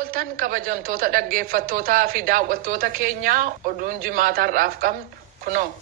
Attamoltan kabajamtoota dhaggeeffattootaa fi daawwattoota keenyaa oduun jimaatarraaf qabnu kunoo.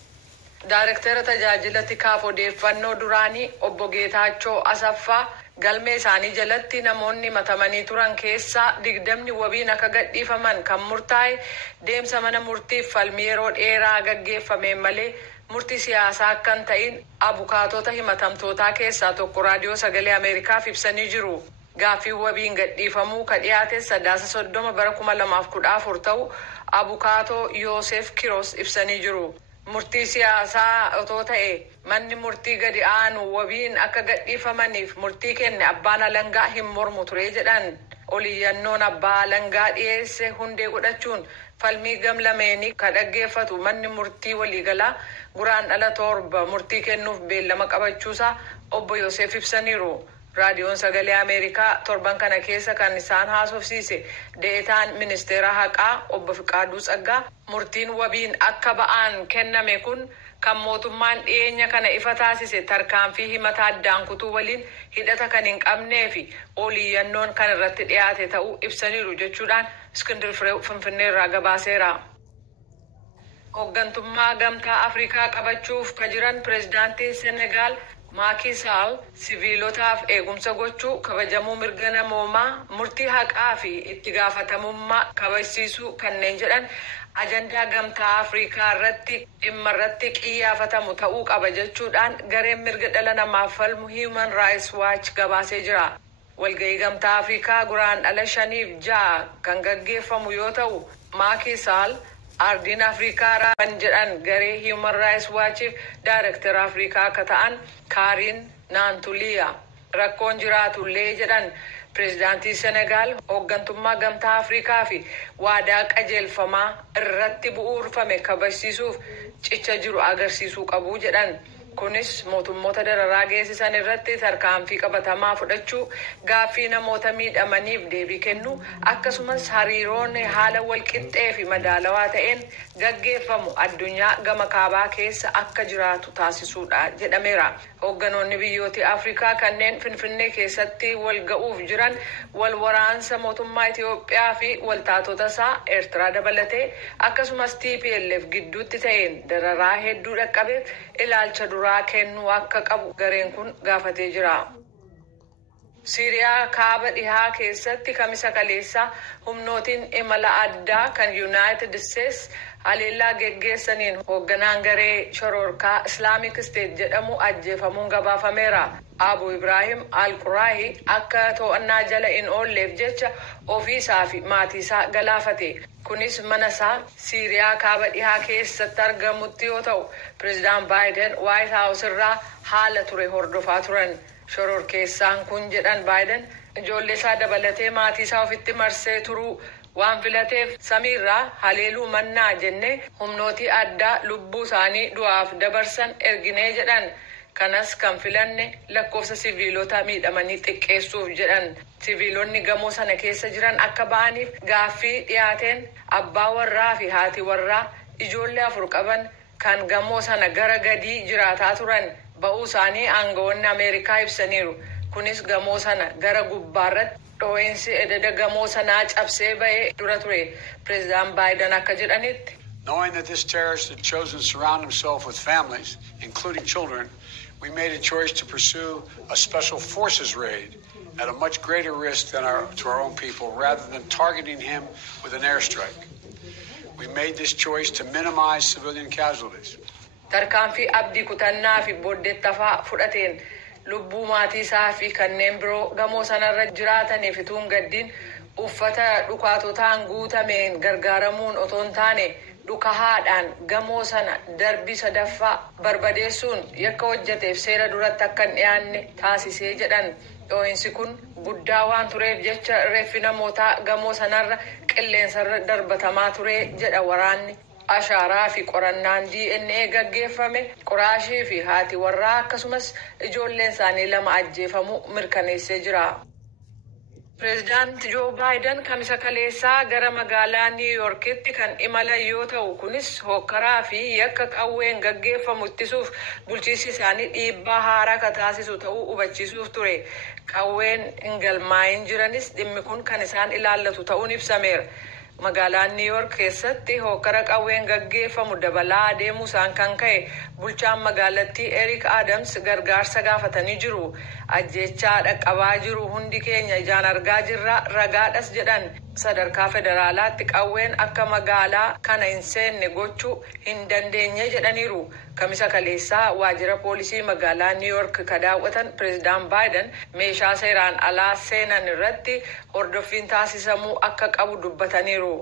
Daarektara tajaajila tikaaf odeeffannoo duraanii obbo Geetaachoo Asaffaa galmee isaanii jalatti namoonni matamanii turan keessaa 20 wabiin akka gadhiifaman kan murtaa'e deemsa mana murtiif falmii yeroo dheeraa gaggeeffameen malee murtii siyaasaa kan ta'in abukaatota himatamtootaa keessaa tokko raadiyoo sagalee Ameerikaaf ibsanii jiru. Gaaffii wabiin gadhiifamuu ka dhiyaate 30 bara 2014 ta'u abukaatoo Yoosef Kiros ibsanii jiru. Murtii siyaasaa otoo ta'e manni murtii gadi aanu wabiin akka gadhiifamaniif murtii kenne abbaan alangaa hin mormu ture jedhan. Oliyyannoon abbaa alangaa dhiyeesse hundee godhachuun falmii gamlameenii ka dhaggeeffatu manni murtii waliigalaa guraandhala 7 murtii kennuuf beellama qabachuusaa obbo Yoosef ibsaniiru. Raadiyoon sagalee Ameerikaa torban kana keessa kan isaan haasofsiise deetaan ministeera haqaa obbo Fiqaaduu Tsaggaa murtiin wabiin akka ba'aan kenname kun kan mootummaan dhiyeenya kana ifa taasise tarkaanfii himata addaan kutuu waliin hidhata kan hin qabnee fi oliyyannoon kan irratti dhiyaate ta'uu ibsaniiru jechuudhaan Iskindir Fireew Finfinneerraa gabaaseera. Hooggantummaa gamtaa Afrikaa qabachuuf ka jiran pireezidaantiin Senegaal Macky Sall siviilotaaf eegumsa gochuu kabajamuu mirga namoomaa murtii haqaa fi itti gaafatamummaa kabachiisuu kanneen jedhan ajandaa gamtaa Afrikaa irratti dhimma irratti xiyyeeffatamu ta'uu qaba jechuudhaan gareen mirga dhala namaaf falmu Human Rights Watch gabaasee jira. Walgahii gamtaa Afrikaa guraandhala 5-6 kan gaggeeffamu yoo ta'u Macky Sall Ardiin Afrikaa kan jedhan garee Human Rights Watchiif Daarektara Afrikaa akka ta'an Karin Nantulia rakkoon jiraatullee jedhan pireezidaantii Senegaal hooggantummaa gamtaa Afrikaa fi waadaa qajeelfamaa irratti bu'uurfame kabachiisuuf cicha jiru agarsiisuu qabu jedhan. Kunis mootummoota dararaa geessisan irratti tarkaanfii qabatamaa fudhachuu gaaffii namoota miidhamaniif deebii kennu akkasumas hariiroon haala walqixxee fi madaalawaa ta'een gaggeeffamu addunyaa gama kaabaa keessa akka jiraatu taasisuudha jedhameera. Hoogganoonni biyyoota Afrikaa kanneen Finfinnee keessatti wal ga'uuf jiran wal waraansa mootummaa Itoophiyaa fi waltaatota isaa Eertiraa dabalatee akkasumas TPLF gidduutti ta'een dararaa hedduu dhaqqabeef ilaalcha duraa kennuu akka qabu gareen kun gaafatee jira. Siiriyaa kaaba dhihaa keessatti kamisa kaleessa humnootiin imala addaa kan United States haleellaa geggeessaniin hoogganaan garee shororkaa Islamic State jedhamu ajjeefamuun gabaafameera. Abu Ibrahim Al-Quraahi akka to'annaa jala hin oolleef jecha ofiisaa fi maatiisaa galaafate. Kunis mana isaa Siiriyaa kaaba dhihaa keessatti argamutti yoo ta'u pireezidaant Baayiden White House irraa haala ture hordofaa turan. Shororkeessaan kun jedhan Baayiden ijoollee isaa dabalatee maatii isaa ofitti marsee turuu waan filateef samiirraa haleeluu mannaa jennee humnootii addaa lubbuu isaanii du'aaf dabarsan erginee jedhan. Kanas kan filanne lakkoofsa siviilota miidhamanii xiqqeessuuf jedhan. Siviilonni gamoo sana keessa jiran akka ba'aniif gaaffii dhiyaateen abbaa warraa fi haati warraa ijoollee 4 qaban kan gamoo sana gara gadii jiraataa turan ba'uu isaanii aangawoonni Ameerikaa ibsaniiru. Kunis gamoo sana gara gubbaarratti dhoo'insi ededa gamoo sanaa cabsee ba'ee dura ture. Pireezidaant Baayiden akka jedhanitti. Knowing that this terrorist had chosen to surround himself with families, including children, we made a choice to pursue a special forces raid at a much greater risk than to our own people, rather than targeting him with an airstrike. We made this choice to minimize civilian casualties. Tarkaanfii abdii kutannaa fi booddeettafaa fudhateen lubbuu maatii isaa fi kanneen biroo gamoo sanarra jiraataniif utuu hin gaddiin uffata dhukaatotaan guutameen gargaaramuun otoo hin taane dhukahaadhaan gamoo sana darbii 3ffaa barbadeessuun yakka hojjeteef seera duratti akka hin dhiyaanne taasisee jedhan. Dhoo'insi kun guddaa waan tureef jecha reeffi namootaa gamoo sanarra qilleensarra darbatamaa ture jedha waraanni. Ashaaraa fi qorannaan DNA gaggeeffame Quraashii fi haati warraa akkasumas ijoolleen isaanii 2 ajjeefamuu mirkaneessee jira. Pireezidaant Joo Baayiden kamisa kaleessaa gara magaalaa Niw Yoorkitti kan imalan yoo ta'u kunis hokkaraa fi yakka qawween gaggeeffamu ittisuuf bulchiinsi isaanii dhiibbaa haaraa taasisu ta'uu hubachiisuuf ture. Qawween hin galmaa'in jiranis dhimmi kun kan isaan ilaallatu ta'uun ibsameera. Magaalaan Niw Yoork keessatti hokkara qawween gaggeeffamu dabalaa adeemuu isaan kan ka'e bulchaan magaalattii Eric Adams gargaarsa gaafatanii jiru. Ajjechaa dhaqqabaa jiru hundi keenya ijaan argaa jirra ragaadhas jedhan. Sadarkaa federaalaatti qawween akka magaalaa kana hin seenne gochuu hin dandeenye jedhaniiru. Kamisa kaleessaa waajjira poolisii magaalaa Niw Yoork ka daawwatan Pireezidaant Baayiden meeshaa seeraan alaa seenan irratti hordoffiin taasisamuu akka qabu dubbataniiru.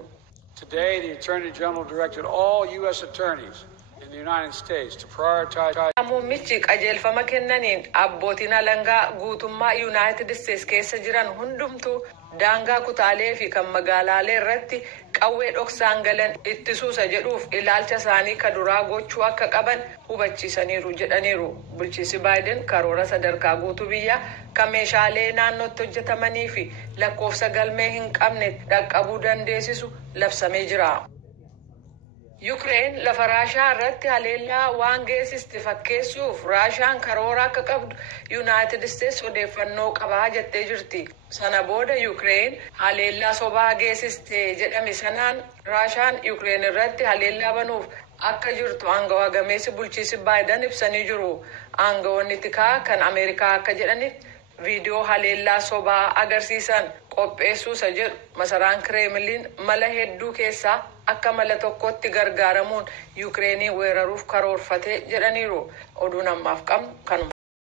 Today, the Attorney General directed all U.S. attorneys in the United States to prioritize. Muummichi qajeelfama kennaniin abbootiin alangaa guutummaa United States keessa jiran hundumtuu daangaa kutaalee fi kan magaalaalee irratti qawwee dhoksaan galan ittisuusa jedhuuf ilaalcha isaanii ka duraa gochuu akka qaban hubachiisaniiru jedhaniiru. Bulchiinsi Baayiden karoora sadarkaa guutuu biyyaa kan meeshaalee naannootti hojjetamanii fi lakkoofsa galmee hin qabne dhaqqabuu dandeessisu labsamee jira. Ukraine lafa Raashaa irratti haleellaa waan geessiste fakkeessuuf Raashaan karoora akka qabdu United States odeeffannoo qabaa jettee jirti. Sana booda Ukraine haleellaa sobaa geessiste jedhame sanaan Raashaan Ukraine irratti haleellaa banuuf akka jirtu aangawa gameessi bulchiinsi Baayiden ibsanii jiru. Aangawoonni tikaa kan Ameerikaa akka jedhanitti viidiyoo haleellaa sobaa agarsiisan qopheessuusa jedhu masaraan Kremlin mala hedduu keessaa akka mala tokkotti gargaaramuun Ukrainii weeraruuf karoorfate jedhaniiru. Oduun ammaaf qabnu kanuma.